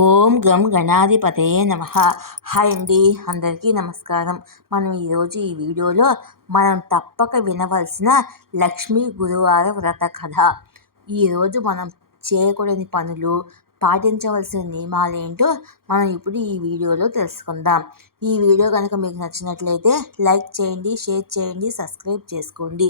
ఓం గం గణాధిపతే నమ. హాయ్ అండి అందరికీ నమస్కారం. మనం ఈరోజు ఈ వీడియోలో మనం తప్పక వినవలసిన లక్ష్మీ గురువార వ్రత కథ. ఈరోజు మనం చేయకూడని పనులు పాటించవలసిన నియమాలు ఏంటో మనం ఇప్పుడు ఈ వీడియోలో తెలుసుకుందాం. ఈ వీడియో కనుక మీకు నచ్చినట్లయితే లైక్ చేయండి షేర్ చేయండి సబ్స్క్రైబ్ చేసుకోండి.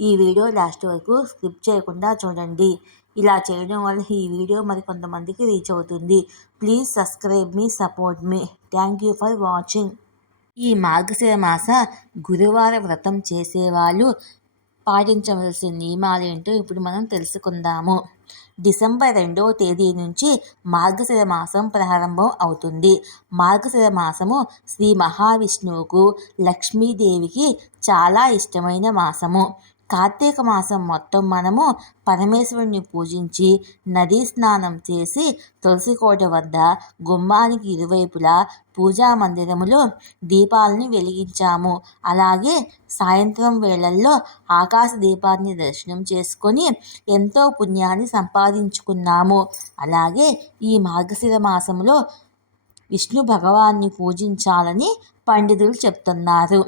ఈ వీడియో లాస్ట్ వరకు స్కిప్ చేయకుండా చూడండి. ఇలా చేయడం వల్ల ఈ వీడియో మరి కొంతమందికి రీచ్ అవుతుంది. ప్లీజ్ సబ్స్క్రైబ్ మీ support me. Thank you for watching. ఈ మార్గశిర మాస గురువార వ్రతం చేసేవాళ్ళు పాటించవలసిన నియమాలు ఏంటో ఇప్పుడు మనం తెలుసుకుందాము. డిసెంబర్ రెండవ తేదీ నుంచి మార్గశిర మాసం ప్రారంభం అవుతుంది. మార్గశిర మాసము శ్రీ మహావిష్ణువుకు లక్ష్మీదేవికి చాలా ఇష్టమైన మాసము. కార్తీక మాసం మొత్తం మనము పరమేశ్వరుని పూజించి నదీ స్నానం చేసి తులసికోట వద్ద గుమ్మానికి ఇరువైపులా పూజా మందిరములో దీపాలని వెలిగించాము. అలాగే సాయంత్రం వేళల్లో ఆకాశ దీపాన్ని దర్శనం చేసుకొని ఎంతో పుణ్యాన్ని సంపాదించుకున్నాము. అలాగే ఈ మార్గశిర మాసంలో విష్ణు భగవాన్ని పూజించాలని పండితులు చెప్తున్నారు.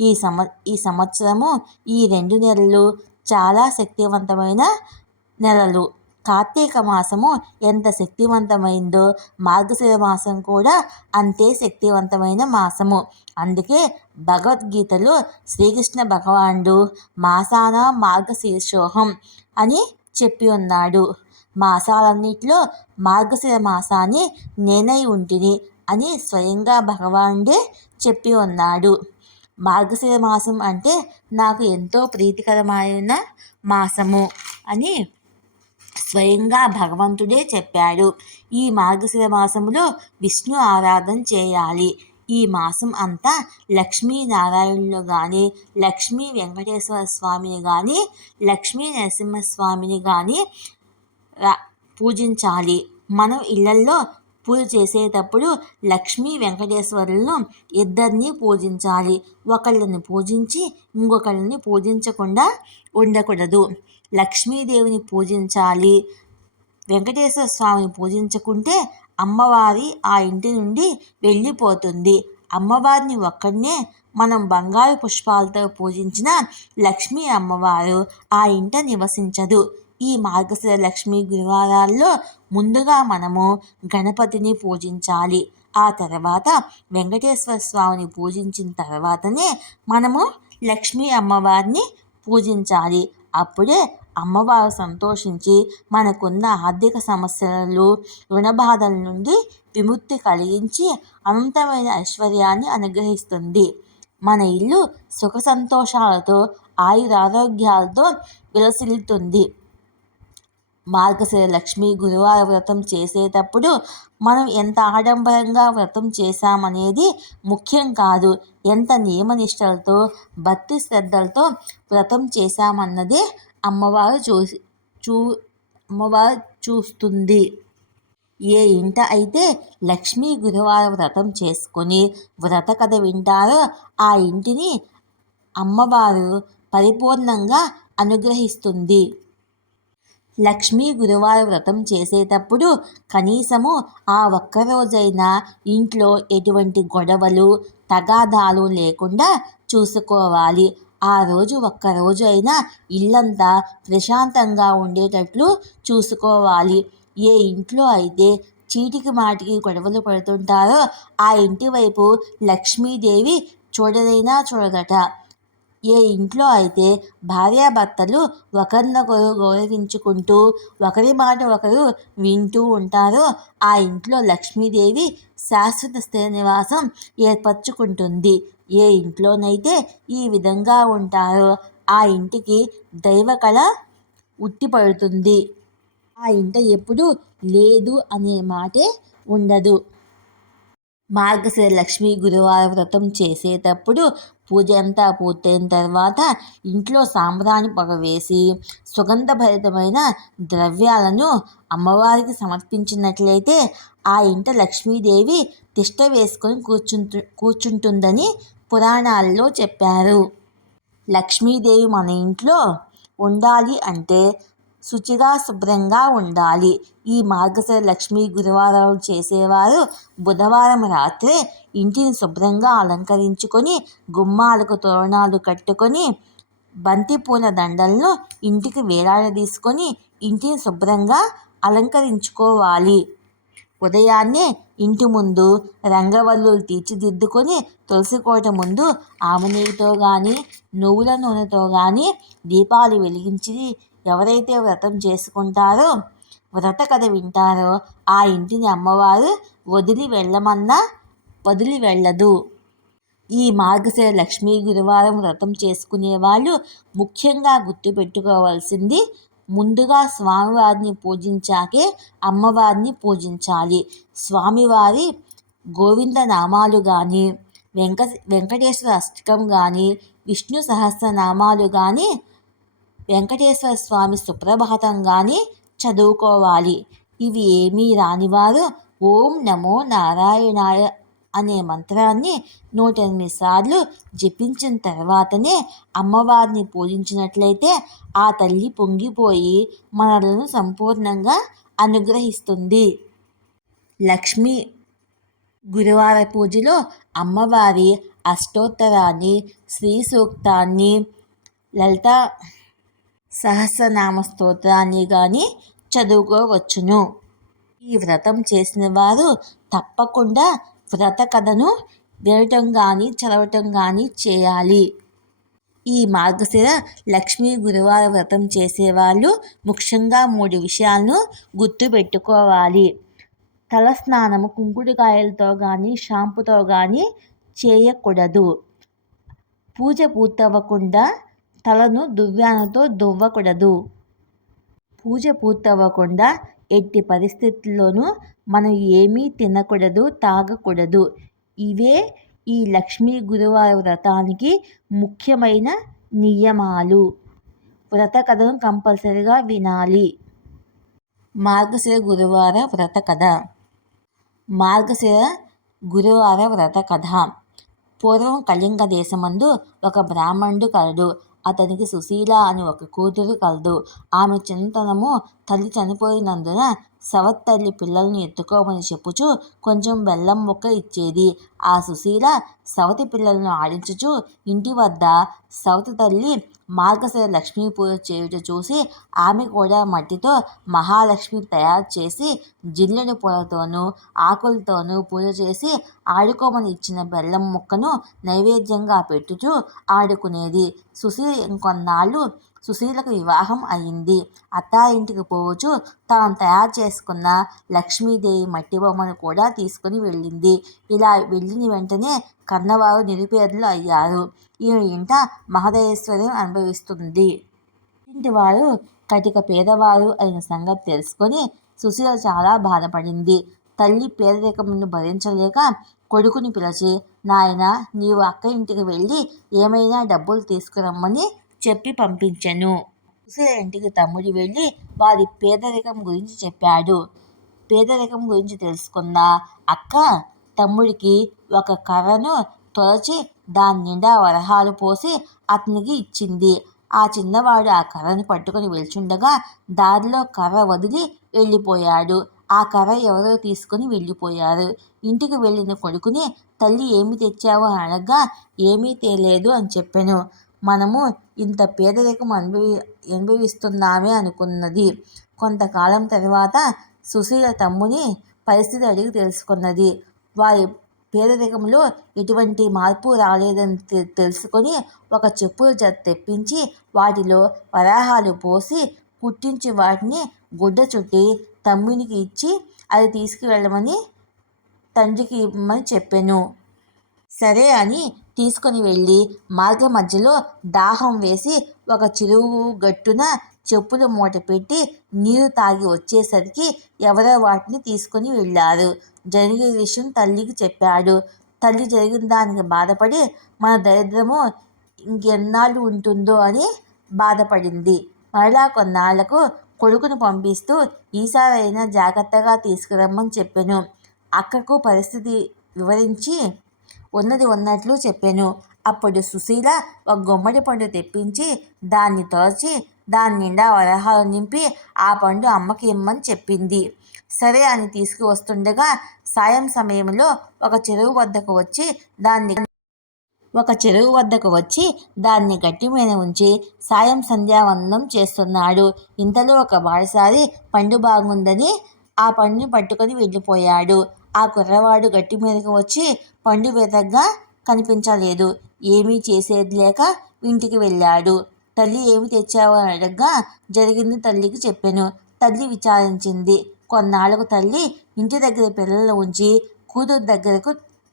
ఈ సంవ ఈ సంవత్సరము ఈ రెండు నెలలు చాలా శక్తివంతమైన నెలలు. కార్తీక మాసము ఎంత శక్తివంతమైందో మార్గశిర మాసం కూడా అంతే శక్తివంతమైన మాసము. అందుకే భగవద్గీతలో శ్రీకృష్ణ భగవానుడు మాసాన మార్గశీర్షోహం అని చెప్పి ఉన్నాడు. మాసాలన్నిటిలో మార్గశిర మాసాన్ని నేనై ఉంటిని అని స్వయంగా భగవానుడే చెప్పి ఉన్నాడు. మార్గశిర మాసం అంటే నాకు ఎంతో ప్రీతికరమైన మాసము అని స్వయంగా భగవంతుడే చెప్పాడు. ఈ మార్గశిర మాసంలో విష్ణు ఆరాధన చేయాలి. ఈ మాసం అంతా లక్ష్మీనారాయణులు కానీ లక్ష్మీ వెంకటేశ్వర స్వామిని కానీ లక్ష్మీ నరసింహస్వామిని కానీ పూజించాలి. మనం ఇళ్ళల్లో పూజ చేసేటప్పుడు లక్ష్మీ వెంకటేశ్వరులను ఇద్దరిని పూజించాలి. ఒకళ్ళని పూజించి ఇంకొకళ్ళని పూజించకుండా ఉండకూడదు. లక్ష్మీదేవిని పూజించాలి. వెంకటేశ్వర స్వామిని పూజించకుంటే అమ్మవారి ఆ ఇంటి నుండి వెళ్ళిపోతుంది. అమ్మవారిని ఒక్కడనే మనం బంగారు పుష్పాలతో పూజించిన లక్ష్మీ అమ్మవారు ఆ ఇంట నివసించదు. ఈ మార్గశిర లక్ష్మి గురువారాల్లో ముందుగా మనము గణపతిని పూజించాలి. ఆ తర్వాత వెంకటేశ్వర స్వామిని పూజించిన తర్వాతనే మనము లక్ష్మీ అమ్మవారిని పూజించాలి. అప్పుడే అమ్మవారు సంతోషించి మనకున్న ఆర్థిక సమస్యలు రుణబాధల నుండి విముక్తి కలిగించి అనంతమైన ఐశ్వర్యాన్ని అనుగ్రహిస్తుంది. మన ఇల్లు సుఖ సంతోషాలతో ఆయురారోగ్యాలతో విలసిల్లుతుంది. మార్గశిర లక్ష్మి గురువార వ్రతం చేసేటప్పుడు మనం ఎంత ఆడంబరంగా వ్రతం చేశామనేది ముఖ్యం కాదు. ఎంత నియమనిష్టలతో భక్తి శ్రద్ధలతో వ్రతం చేశామన్నదే అమ్మవారు చూసి చూ అమ్మవారు చూస్తుంది. ఏ ఇంట అయితే లక్ష్మీ గురువార వ్రతం చేసుకొని వ్రత కథ వింటారో ఆ ఇంటిని అమ్మవారు పరిపూర్ణంగా అనుగ్రహిస్తుంది. లక్ష్మీ గురువార వ్రతం చేసేటప్పుడు కనీసము ఆ ఒక్కరోజైనా ఇంట్లో ఎటువంటి గొడవలు తగాదాలు లేకుండా చూసుకోవాలి. ఆ రోజు ఒక్కరోజు అయినా ఇల్లంతా ప్రశాంతంగా ఉండేటట్లు చూసుకోవాలి. ఏ ఇంట్లో అయితే చీటికి మాటికి గొడవలు పడుతుంటారో ఆ ఇంటి వైపు లక్ష్మీదేవి చూడదైనా చూడదట. ఏ ఇంట్లో అయితే భార్యాభర్తలు ఒకరినొకరు గౌరవించుకుంటూ ఒకరి మాట ఒకరు వింటూ ఉంటారో ఆ ఇంట్లో లక్ష్మీదేవి శాశ్వత స్థిర నివాసం ఏర్పరచుకుంటుంది. ఏ ఇంట్లోనైతే ఈ విధంగా ఉంటారో ఆ ఇంటికి దైవకళ ఉట్టిపడుతుంది ఆ ఇంట ఎప్పుడు లేదు అనే మాటే ఉండదు. మార్గశిర లక్ష్మి గురువార వ్రతం చేసేటప్పుడు పూజ అంతా పూర్తయిన తర్వాత ఇంట్లో సాంబ్రాణి పొగ వేసి సుగంధభరితమైన ద్రవ్యాలను అమ్మవారికి సమర్పించినట్లయితే ఆ ఇంట లక్ష్మీదేవి తిష్ట వేసుకొని కూర్చుంటు కూర్చుంటుందని పురాణాల్లో చెప్పారు. లక్ష్మీదేవి మన ఇంట్లో ఉండాలి అంటే శుచిగా శుభ్రంగా ఉండాలి. ఈ మార్గశిర లక్ష్మీ గురువారాలు చేసేవారు బుధవారం రాత్రే ఇంటిని శుభ్రంగా అలంకరించుకొని గుమ్మాలకు తోరణాలు కట్టుకొని బంతిపూల దండలను ఇంటికి వేలాడదీసుకొని ఇంటిని శుభ్రంగా అలంకరించుకోవాలి. ఉదయాన్నే ఇంటి ముందు రంగవల్లులు తీర్చిదిద్దుకొని తులసి కోట ముందు ఆవునెయ్యితో కానీ నువ్వుల నూనెతో కానీ దీపాలు వెలిగించి ఎవరైతే వ్రతం చేసుకుంటారో వ్రత కథ వింటారో ఆ ఇంటిని అమ్మవారు వదిలి వెళ్ళమన్నా వదిలి వెళ్ళదు. ఈ మార్గశిర లక్ష్మీ గురువారం వ్రతం చేసుకునే వాళ్ళు ముఖ్యంగా గుర్తుపెట్టుకోవాల్సింది ముందుగా స్వామివారిని పూజించాకే అమ్మవారిని పూజించాలి. స్వామివారి గోవింద నామాలు కానీ వెంక వెంకటేశ్వర అష్టకం కానీ విష్ణు సహస్రనామాలు కానీ వెంకటేశ్వర స్వామి సుప్రభాతం కానీ చదువుకోవాలి. ఇవి ఏమీ రానివారు. ఓం నమో నారాయణాయ అనే మంత్రాన్ని నూట ఎనిమిది సార్లు జపించిన తర్వాతనే అమ్మవారిని పూజించినట్లయితే ఆ తల్లి పొంగిపోయి మనలను సంపూర్ణంగా అనుగ్రహిస్తుంది. లక్ష్మి గురువార పూజలో అమ్మవారి అష్టోత్తరాన్ని శ్రీ సూక్తాన్ని లలిత సహస్రనామ స్తోత్రాన్ని కానీ చదువుకోవచ్చును. ఈ వ్రతం చేసిన వారు తప్పకుండా వ్రత కథను వినటం కానీ చదవటం కానీ చేయాలి. ఈ మార్గశిర లక్ష్మీ గురువార వ్రతం చేసేవాళ్ళు ముఖ్యంగా మూడు విషయాలను గుర్తుపెట్టుకోవాలి తలస్నానము కుంకుడుకాయలతో కానీ షాంపుతో కానీ చేయకూడదు. పూజ పూర్తవ్వకుండా తలను దువ్వానతో దువ్వకూడదు. పూజ పూర్తవ్వకుండా ఎట్టి పరిస్థితుల్లోనూ మనం ఏమీ తినకూడదు తాగకూడదు. ఇవే ఈ లక్ష్మీ గురువార వ్రతానికి ముఖ్యమైన నియమాలు. వ్రత కథను కంపల్సరిగా వినాలి. మార్గశిర గురువార వ్రత కథ. మార్గశిర గురువార వ్రత కథ. పూర్వం కళింగ దేశమందు ఒక బ్రాహ్మణుడు కలడు. అతనికి సుశీల అని ఒక కూతురు కలదు. ఆమె చిన్నతనము తల్లి చనిపోయినందున సవత్తల్లి పిల్లల్ని ఎత్తుకోమని చెప్పుచు కొంచెం బెల్లం ముక్క ఇచ్చేది. ఆ సుశీల సవతి పిల్లలను ఆడించుచు ఇంటి వద్ద సవతి తల్లి మార్గశిర లక్ష్మీ పూజ చేయుట చూసి ఆమె కూడా మట్టితో మహాలక్ష్మి తయారు చేసి జిల్లెడు పూలతోనూ ఆకులతోనూ పూజ చేసి ఆడుకోమని ఇచ్చిన బెల్లం ముక్కను నైవేద్యంగా పెట్టుచూ ఆడుకునేది. సుశీల ఇంకొన్నాళ్ళు సుశీలకు వివాహం అయింది. అత్తారింటికి పోవచ్చు. తాను తయారు చేసుకున్న లక్ష్మీదేవి మట్టి బొమ్మను కూడా తీసుకుని వెళ్ళింది. ఇలా వెళ్ళిన వెంటనే కన్నవారు నిరుపేదలు అయ్యారు. ఈమె ఇంట మహదేశ్వర్యం అనుభవిస్తుంది. ఇంటి వారు కటిక పేదవారు అయిన సంగతి తెలుసుకొని సుశీల చాలా బాధపడింది. తల్లి పేదరికమును భరించలేక కొడుకుని పిలిచి నాయన నీవు అక్క ఇంటికి వెళ్ళి ఏమైనా డబ్బులు తీసుకురమ్మని చెప్పి పంపించెను. సుశీల ఇంటికి తమ్ముడు వెళ్ళి వారి పేదరికం గురించి చెప్పాడు. పేదరికం గురించి తెలుసుకున్న అక్క తమ్ముడికి ఒక కర్రను తొలచి దాని నిండా వరహాలు పోసి అతనికి ఇచ్చింది. ఆ చిన్నవాడు ఆ కర్రను పట్టుకొని వెళ్చుండగా దారిలో కర్ర వదిలి వెళ్ళిపోయాడు. ఆ కర్ర ఎవరో తీసుకుని వెళ్ళిపోయారు. ఇంటికి వెళ్ళిన కొడుకుని తల్లి ఏమి తెచ్చావో? అనగా ఏమీ తేలేదు అని చెప్పాను. మనము ఇంత పేదరికం అనుభవి అనుభవిస్తున్నామే అనుకున్నది. కొంతకాలం తర్వాత సుశీల తమ్ముని పరిస్థితి అడిగి తెలుసుకున్నది. వారి పేదరికంలో ఎటువంటి మార్పు రాలేదని తెలుసుకొని ఒక చెప్పుల జత తెప్పించి వాటిలో వరాహాలు పోసి కుట్టించి వాటిని గుడ్డ చుట్టి తమ్మునికి ఇచ్చి అది తీసుకువెళ్ళమని తండ్రికి ఇవ్వమని చెప్పాను. సరే అని తీసుకొని వెళ్ళి మార్గ మధ్యలో దాహం వేసి ఒక చెరువు గట్టున చెప్పులు మూట పెట్టి నీరు తాగి వచ్చేసరికి ఎవరో వాటిని తీసుకొని వెళ్ళారు. జరిగే విషయం తల్లికి చెప్పాడు. తల్లి జరిగిన దానికి బాధపడి మన దరిద్రము ఇంకెన్నాళ్ళు ఉంటుందో అని బాధపడింది. మరలా కొన్నాళ్ళకు కొడుకును పంపిస్తూ ఈసారైనా జాగ్రత్తగా తీసుకురమ్మని చెప్పాను. అక్కకు పరిస్థితి వివరించి ఉన్నది ఉన్నట్లు చెప్పాను. అప్పుడు సుశీల ఒక గుమ్మడి పండు తెప్పించి దాన్ని తోచి దాని నిండా వరహాలు నింపి ఆ పండు అమ్మకి ఇమ్మని చెప్పింది. సరే అని తీసుకువస్తుండగా సాయం సమయంలో ఒక చెరువు వద్దకు వచ్చి దాన్ని ఒక చెరువు వద్దకు వచ్చి దాన్ని గట్టి మీద ఉంచి సాయం సంధ్యావందనం చేస్తున్నాడు. ఇంతలో ఒక బాడసారి పండు బాగుందని ఆ పండుని పట్టుకొని వెళ్ళిపోయాడు. ఆ కుర్రవాడు గట్టి మీదకి వచ్చి పండు వెతగ్గా కనిపించలేదు. ఏమీ చేసేది లేక ఇంటికి వెళ్ళాడు. తల్లి ఏమి తెచ్చావు అని జరిగింది తల్లికి చెప్పాను. తల్లి విచారించింది. కొన్నాళ్ళకు తల్లి ఇంటి దగ్గర పిల్లలు ఉంచి కూతురు దగ్గరకు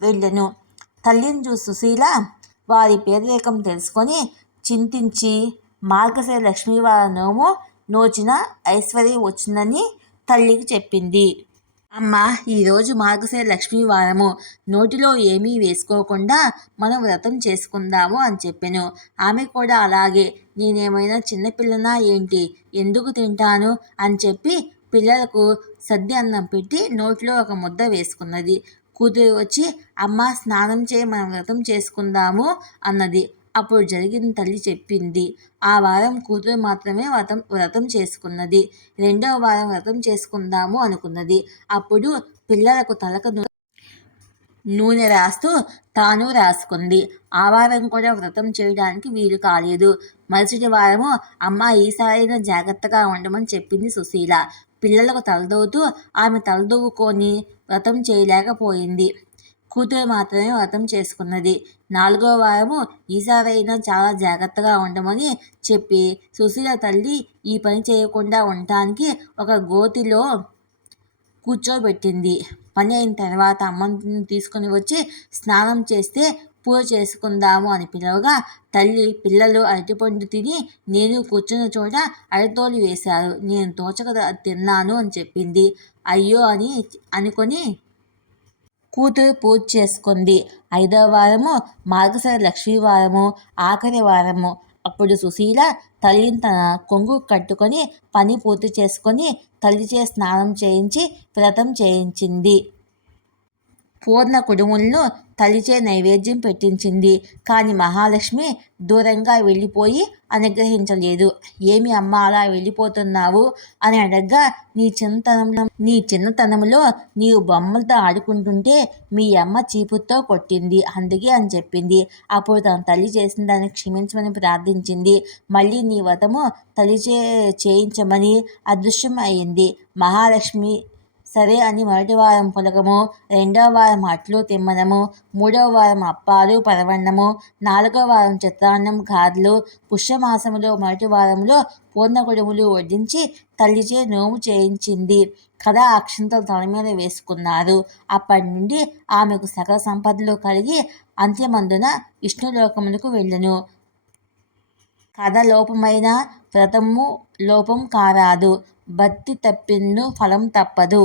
వెళ్ళాను. తల్లిని చూసి సుశీల వారి పేదరికం తెలుసుకొని చింతించి మార్గశ్రీ లక్ష్మీ వారి నోము నోచిన ఐశ్వర్యం వచ్చిందని తల్లికి చెప్పింది. అమ్మ ఈరోజు మార్గశిర లక్ష్మీ వారము. నోటిలో ఏమీ వేసుకోకుండా మనం వ్రతం చేసుకుందాము అని చెప్పాను. ఆమె కూడా అలాగే నేనేమైనా చిన్నపిల్లనా ఏంటి? ఎందుకు తింటాను? అని చెప్పి పిల్లలకు సద్ది అన్నం పెట్టి నోట్లో ఒక ముద్ద వేసుకున్నది. కూతురు వచ్చి అమ్మ స్నానం చేయి మనం వ్రతం చేసుకుందాము అన్నది. అప్పుడు జరిగిన తల్లి చెప్పింది. ఆ వారం కూతురు మాత్రమే వ్రతం వ్రతం చేసుకున్నది. రెండవ వారం వ్రతం చేసుకుందాము అనుకున్నది. అప్పుడు పిల్లలకు తలకు నూనె రాస్తూ తాను రాసుకుంది. ఆ వారం కూడా వ్రతం చేయడానికి వీలు కాలేదు. మరుసటి వారము అమ్మ ఈసారైనా జాగ్రత్తగా ఉండమని చెప్పింది సుశీల. పిల్లలకు తలదూతూ ఆమె తలదూవుకొని వ్రతం చేయలేకపోయింది. కూతురు మాత్రమే వ్రతం చేసుకున్నది. నాలుగో వారము ఈసారైనా చాలా జాగ్రత్తగా ఉండమని చెప్పి సుశీల తల్లి ఈ పని చేయకుండా ఉండటానికి ఒక గోతిలో కూర్చోబెట్టింది. పని అయిన తర్వాత అమ్మని తీసుకుని వచ్చి స్నానం చేస్తే పూజ చేసుకుందాము అని పిలవగా తల్లి పిల్లలు అరటిపండు తిని నేను కూర్చున్న చోట అరటోలు వేశారు. నేను తోచక తిన్నాను అని చెప్పింది. అయ్యో అని అనుకొని కూతురు పూజ చేసుకుంది. ఐదవ వారము మార్గశర లక్ష్మీ వారము ఆఖరి వారము. అప్పుడు సుశీల తల్లిని తన కొంగు కట్టుకొని పని పూర్తి చేసుకొని తల్లిచే స్నానం చేయించి వ్రతం చేయించింది. పూర్ణ కుడుములను తలిచే నైవేద్యం పెట్టించింది. కానీ మహాలక్ష్మి దూరంగా వెళ్ళిపోయి అనుగ్రహించలేదు. ఏమి అమ్మ అలా వెళ్ళిపోతున్నావు? అని అడగ్గా నీ చిన్నతనంలో నీ చిన్నతనంలో నీవు బొమ్మలతో ఆడుకుంటుంటే మీ అమ్మ చీపుతో కొట్టింది అందుకే అని చెప్పింది. అప్పుడు తన తల్లి చేసిన దాన్ని క్షమించమని ప్రార్థించింది. మళ్ళీ నీ వతము తల్లి చే చేయించమని అదృశ్యం అయింది మహాలక్ష్మి సరే అని మొదటి వారం పులగము రెండవ వారం అట్లు తిమ్మనము మూడవ వారం అప్పాలు పరవన్నము నాలుగవ వారం చిత్రాన్నం గారెలు పుష్యమాసములో మొదటి వారంలో పూర్ణగుడుములు వడ్డించి తల్లిచే నోము చేయించింది. కథ అక్షంతలు తల మీద వేసుకున్నారు. అప్పటి నుండి ఆమెకు సకల సంపదలు కలిగి అంత్యమందున విష్ణులోకములకు వెళ్ళను. కథ లోపమైన వ్రతము లోపం కారాదు. భక్తి తప్పిన్ను ఫలం తప్పదు.